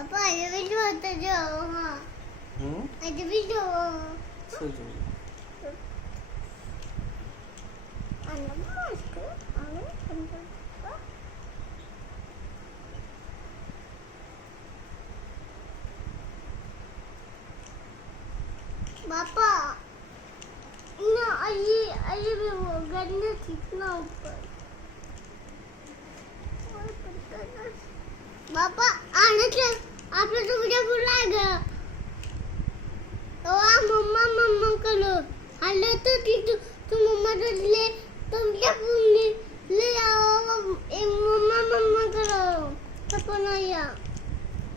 Apa ada video tak jauh ha? Ada video. શું જોયું Anak mas ke? Anak sampai. Bapa, ini ayah berwarna kitina ऊपर. Bapa, anak आप लोग तो मुझे बुलाएगा. तो आप मम्मा मम्मा करो. हाले तो तू मम्मा तो ले तुम क्या ले आओ एक मम्मा मम्मा करो. सपना या.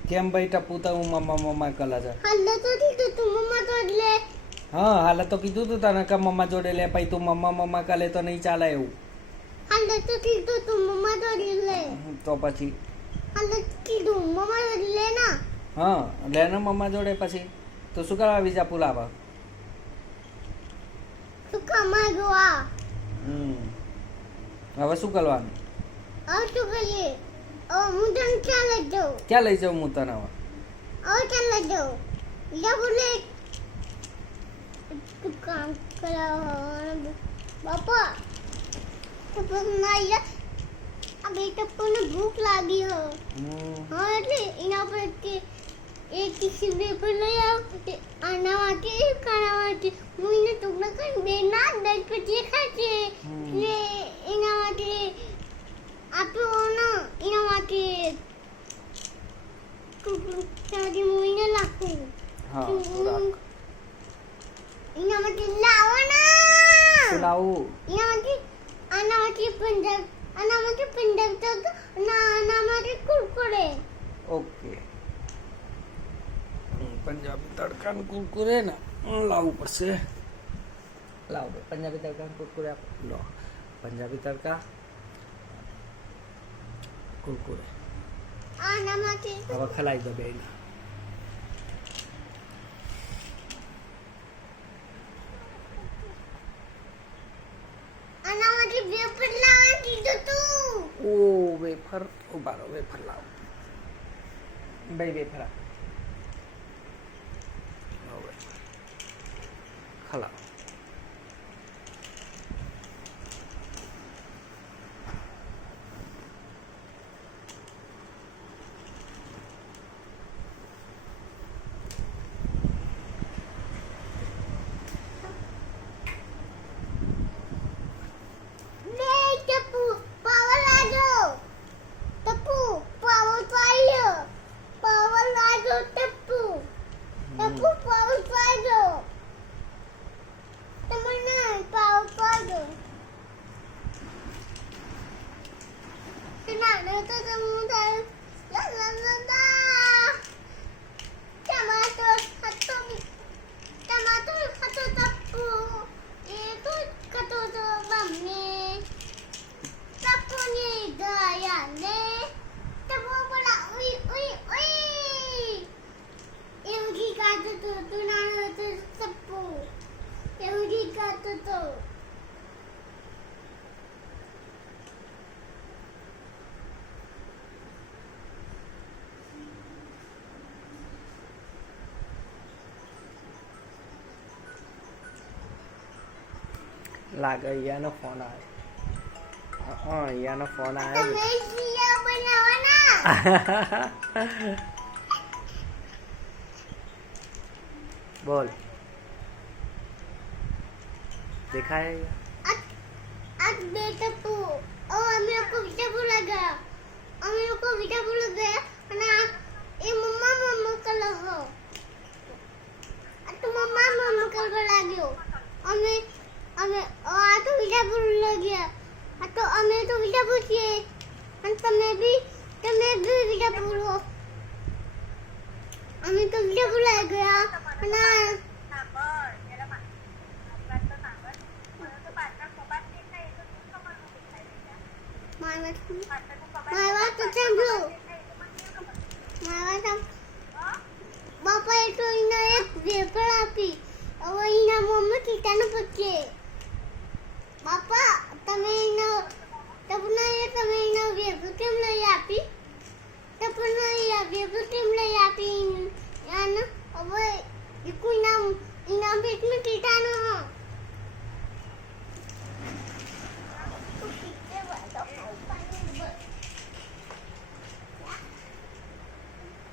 કેમ ભાઈ ટપુ તો હું મમ્મા મમ્મા કલા છે હાલે તો તું મમ્મા તો લે. હા હાલે તો કીધું તું તને કે મમ્મા જોડે લે પછી તું મમ્મા મમ્મા કલે તો નહીં ચાલે એવું હાલે તો તું મમ્મા તો લે. તો પછી હાલે કીધું મમ્મા તો લે ના. હા લે ને મમ્મા જોડે પછી તો શું કરવા બીજા પુલાવા તું કમા ગવા. હવે શું કરવાનું और तो करिए और मुझे क्या लग जाओ ક્યાં લઈ જાઉં હું તને હવે और क्या लग जाओ या बोले तू काम करा पापा तो बनाया अभी तो पुन भूख लगी हो हाँ એટલે એના પર કે એક કિસી પેપર લઈ આવ આના માટે ખાના માટે હું એને ટુકડા કરી બેના દસ પછી ખાશે ને એના માટે આપણે ઓના એના માટે તારી મુઈને લાખું હા રાખ એના માટે લાવવાના શું લાવું આના માટે પંજાબ તક આના માટે કુરકુરે ઓકે પંજાબી તડકાનું કુરકુરે ને લાવવું પડશે લાવ દે પંજાબી તડકાનું કુરકુરે આપ લો પંજાબી તડકા કુરકુરે આના માટે હવે ખલાઈ દો બેને આના માટે વેફર લાવવા કીધું તું ઓ વેફર ઉભા રહો વેફર લાવો ભાઈ વેફર આપ હવે ખલાવો લાગે અહીંયાનો ફોન આવે હા અહીંયાનો ફોન આવ્યો તમે શિયા બનાવવાના બોલ દેખાય आज बेटा पू और हम लोग को विटा बोला गया हम लोग को विटा बोला गया ना ये मम्मा मम्मा कल हो तो मम्मा मम्मा कल बोला गयो हमें हमें आ तो विटा बोला गया तो हमें तो विटा पूछिए और तुम्हें भी विटा बोलो हमें तो विटा बोला गया ना मावा तो सांभळो मावा बापा એ તો એને એક વેફર આપી હવે એના મમ્મી કીટાને પૂછે બાપા તમે એને વેફર કેમ લઈ આપી તો પણ નહીં આપી